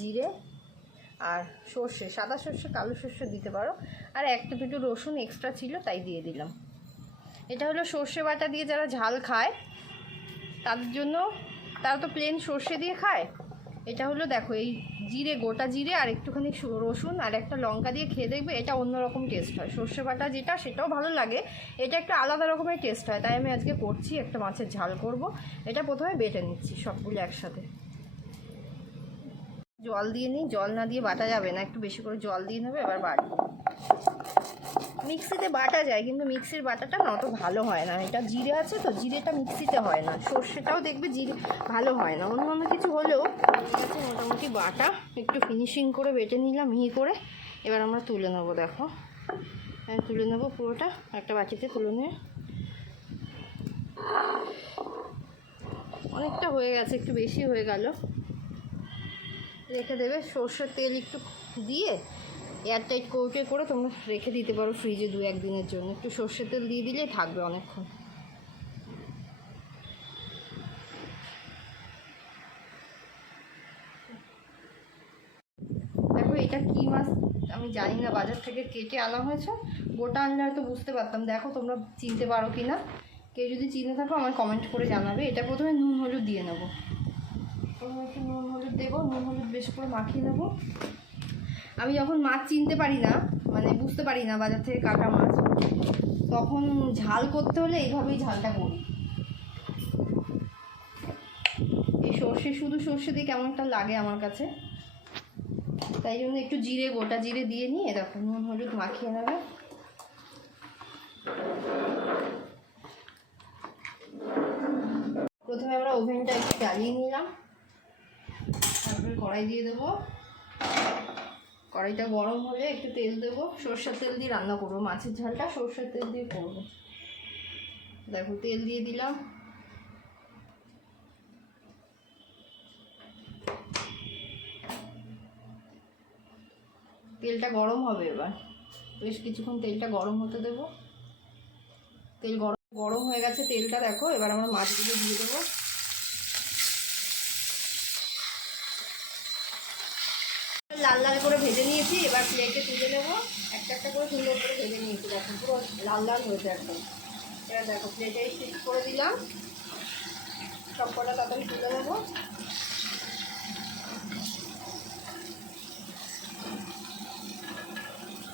জিরে আর সর্ষে, সাদা সর্ষে, কালো সর্ষে দিতে পারো। আর একটা দুটো রসুন এক্সট্রা ছিল, তাই দিয়ে দিলাম। এটা হলো সর্ষে বাটা দিয়ে যারা ঝাল খায়, তাদের জন্য তারা তো প্লেন সর্ষে দিয়ে খায়। এটা হলো দেখো, এই জিরে, গোটা জিরে আর একটুখানি রসুন আর একটা লঙ্কা দিয়ে খেয়ে দেখবে, এটা অন্যরকম টেস্ট হয়। সর্ষে বাটা যেটা, সেটাও ভালো লাগে। এটা একটা আলাদা রকমের টেস্ট হয়, তাই আমি আজকে করছি, একটা মাছের ঝাল করব। এটা প্রথমে বেটে নিচ্ছি সবগুলো একসাথে। জল দিয়ে নিই, জল না দিয়ে বাটা যাবে না, একটু বেশি করে জল দিয়ে নেবে, এবার বাটবো মিক্সিতে বাটা যায়, কিন্তু মিক্সির বাটাটা না অত ভালো হয় না। এটা জিরে আছে তো, জিরেটা মিক্সিতে হয় না। সর্ষেটাও দেখবে জিরে ভালো হয় না। অন্য অন্য কিছু হলেও আছে, মোটামুটি বাটা। একটু ফিনিশিং করে বেটে নিলাম মিহি করে। এবার আমরা তুলে নেব, দেখো। আমি তুলে নেব পুরোটা। একটা বাটিতে তুলে নিয়ে। অনেকটা হয়ে গেছে, একটু বেশি হয়ে গেল। রেখে দেবে। সর্ষের তেল একটু দিয়ে এয়ারটাইট কৌটে করে তোমরা রেখে দিতে পারো ফ্রিজে দু একদিনের জন্য। একটু সর্ষের তেল দিয়ে দিলেই থাকবে অনেকক্ষণ। দেখো, এটা কী মাছ আমি জানি না, বাজার থেকে কেটে আনা হয়েছে। গোটা আনলে হয়তো বুঝতে পারতাম। দেখো, তোমরা চিনতে পারো কি না কেউ যদি চিনে থাকো আমার কমেন্ট করে জানাবে। এটা প্রথমে নুন, হলুদ দিয়ে নেব। প্রথমে একটু নুন হলুদ দেবো, নুন হলুদ বেশ করে মাখিয়ে নেব। আমি যখন মাছ চিনতে পারি না মানে বুঝতে পারি না বাজার থেকে কাটা মাছ, তখন ঝাল করতে হলে এইভাবেই ঝালটা করি। এই সর্ষে, শুধু সর্ষে দিয়ে কেমন একটা লাগে আমার কাছে? তাই জন্য একটু জিরে, গোটা জিরে দিয়ে নিয়ে দেখো, নুন হলুদ মাখিয়ে নেবে। প্রথমে আমরা ওভেনটা একটু জ্বালিয়ে নিলাম। তারপরে কড়াই দিয়ে দেবো। কড়াইটা গরম হলে একটু তেল দেবো। সর্ষের তেল দিয়ে রান্না করব, মাছের ঝালটা সর্ষের তেল দিয়ে করব। দেখো, তেল দিয়ে দিলাম। তেলটা গরম হবে এবার। বেশ কিছুক্ষণ তেলটা গরম হতে দেবো। তেল গরম গরম হয়ে গেছে তেলটা, দেখো। এবার আমরা মাছগুলো দিয়ে দেবো। লাল লাল করে ভেজে নিয়েছি, এবার প্লেটে তুলে নেব। একটা একটা করে সুন্দর করে ভেজে নিয়েছি দেখো, পুরো লাল লাল হয়েছে একদম। এবার দেখো প্লেটে শিফট করে দিলাম। সব কটা তাড়াতাড়ি তুলে নেব।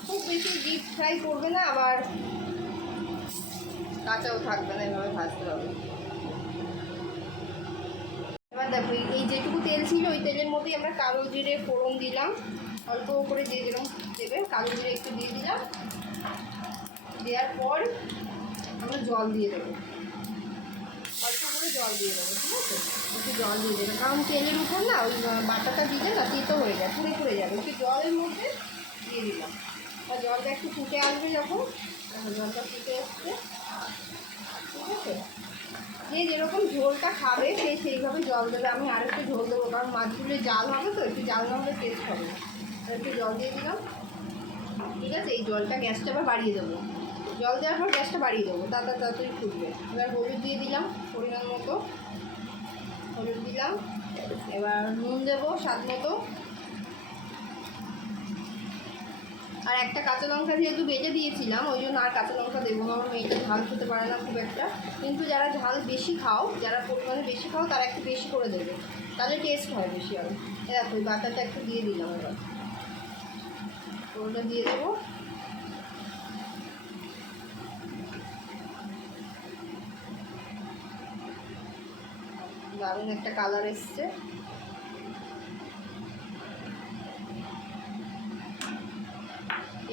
খুব বেশি ডিপ ফ্রাই করবে না, আবার কাঁচাও থাকবে না, এভাবে ভাজতে হবে। এবার দেখো, এই- ছিল ওই তেলের মধ্যেই আমরা কালো জিরে ফোড়ন দিলাম। অল্প করে দিয়ে দিলাম দেবে। কালো জিরে একটু দিয়ে দিলাম। দেওয়ার পর আমরা জল দিয়ে দেবো। অল্প করে জল দিয়ে দেবো, ঠিক আছে? একটু জল দিয়ে দেবে। কারণ তেলের উপর না ওই বাটাটা দিলে না তেতো হয়ে যায়, পুড়ে পুড়ে যাবে। একটু জলের মধ্যে দিয়ে দিলাম। আর জলটা একটু ফুটে আসবে যখন জলটা ফুটে আসছে। ঠিক আছে? যে যেরকম ঝোলটা খাবে, সে সেইভাবে জল দেবে। আমি আরেকটু ঝোল দেবো, কারণ মাছগুলো জাল হবে তো, একটু জাল না হলে টেস্ট হবে। আর একটু জল দিয়ে দিলাম। ঠিক আছে? এই জলটা গ্যাসটা আবার বাড়িয়ে দেবো। জল দেওয়ার পর গ্যাসটা বাড়িয়ে দেবো। তাড়াতাড়ি তাড়াতাড়ি ফুটবে। এবার হলুদ দিয়ে দিলাম পরিমাণ মতো। হলুদ দিলাম। এবার নুন দেবো স্বাদ মতো। আর একটা কাঁচা লঙ্কা যেহেতু বেটে দিয়েছিলাম, ওই জন্য আর কাঁচা লঙ্কা দেবো না। আমার মেয়েটা ঝাল খেতে পারে না খুব একটা। কিন্তু যারা ঝাল বেশি খাও, যারা পরিমাণে বেশি খাও, তারা একটু বেশি করে দেবে। তাহলে টেস্ট হয় বেশি এ দেখো ওই বাটারটা একটু দিয়ে দিলাম এবার। ওটা দিয়ে দেবো। দারুণ একটা কালার এসছে।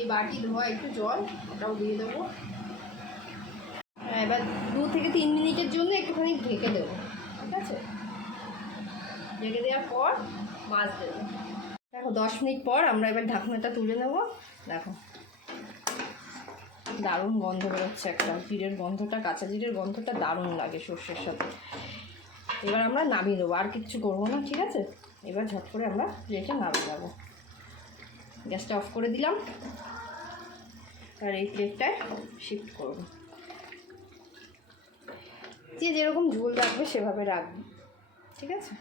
এই বাটি ধোয়া, একটু জল, ওটাও দিয়ে দেবো। হ্যাঁ এবার দু থেকে তিন মিনিটের জন্য একটুখানি ঢেকে দেবো, ঠিক আছে? ঢেকে দেওয়ার পর মাছ দেবো। দেখো, দশ মিনিট পর আমরা এবার ঢাকনাটা তুলে নেব। দেখো, দারুণ গন্ধ বেরোচ্ছে একটা, জিরের গন্ধটা, কাঁচা জিরের গন্ধটা দারুণ লাগে সর্ষের সাথে। এবার আমরা নামিয়ে দেবো আর কিচ্ছু করব না, ঠিক আছে? এবার ঝট করে আমরা প্লেটে নামিয়ে দেবো গ্যাসটা অফ করে দিলাম। তার এই প্লেটটায় শিফট করব। যে যেরকম ঝোল রাখবে সেভাবে রাখবে। ঠিক আছে?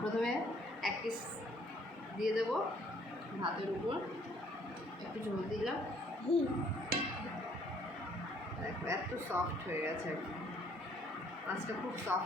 প্রথমে এক পিস দিয়ে দেব ভাতের উপর। একটু ঝোল দিলাম। এত সফট হয়ে গেছে। মাছটা খুব সফট